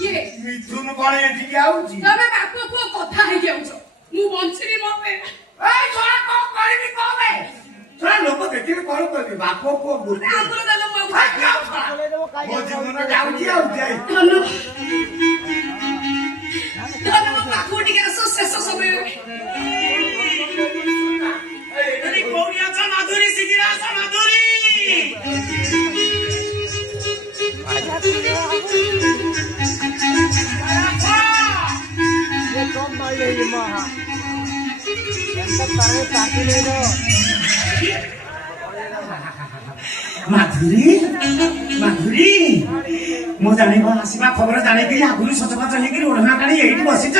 मिथुन कौन एठी के आउची तबे बाप पुओ कथा हे जाउछो मु बंचरी मपे ए छोरा को करबी कोबे छोरा लोक देखिले कोन करबी बाप पुओ बोल आपुर दलो मो जीवन जाउची आउ जाई तनो तनो बापू टिके असो शेष समय अरे कोरिया चा माधुरी सिगिरा चा माधुरी ये कौन मार ये मां सब तारे ताकि ले लो माधुरी माधुरी मो जाने को आसीबा खबर जाने कि आगुरी सचपा चले कि ओढना कानी एठी बसिछ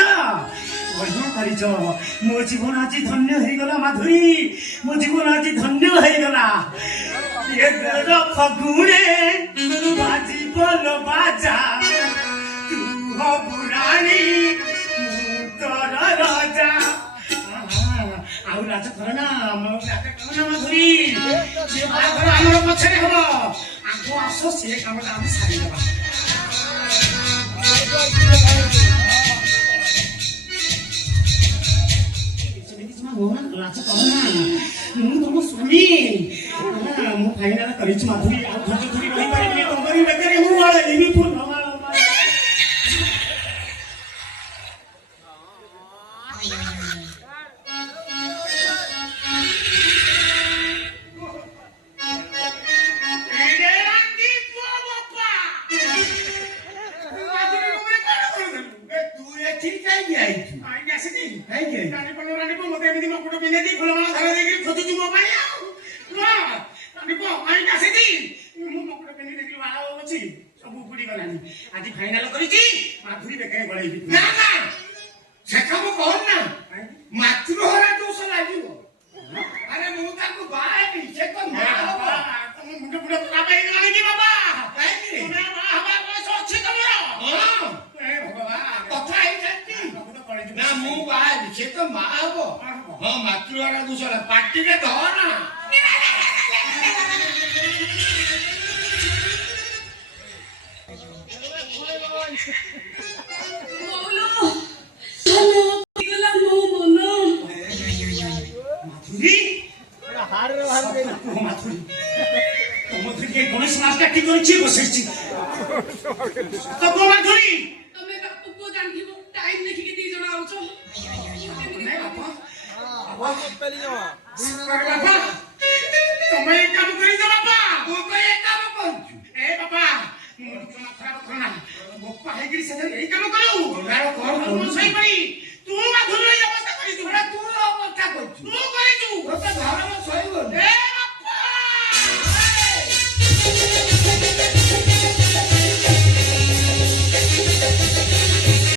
बढ़िया करिछ मो जीवन आज धन्य हे गला माधुरी मो जीवन आज धन्य हे गला ये गरो फगुणे बाजी बोल बाजा तू हो बुरानी तोर राजा आउ राजा करना मो राजा करना माधुरी ये बागर हमर पछरे हबो आगो आसो से काम काम सारी देबा राजा करना मु तुम स्वामी मु फाइनल करिछु माधुरी आ धोज धुरी रही पारिबी तुम करी बेकरे मु वाले इनी फुल नमाल तू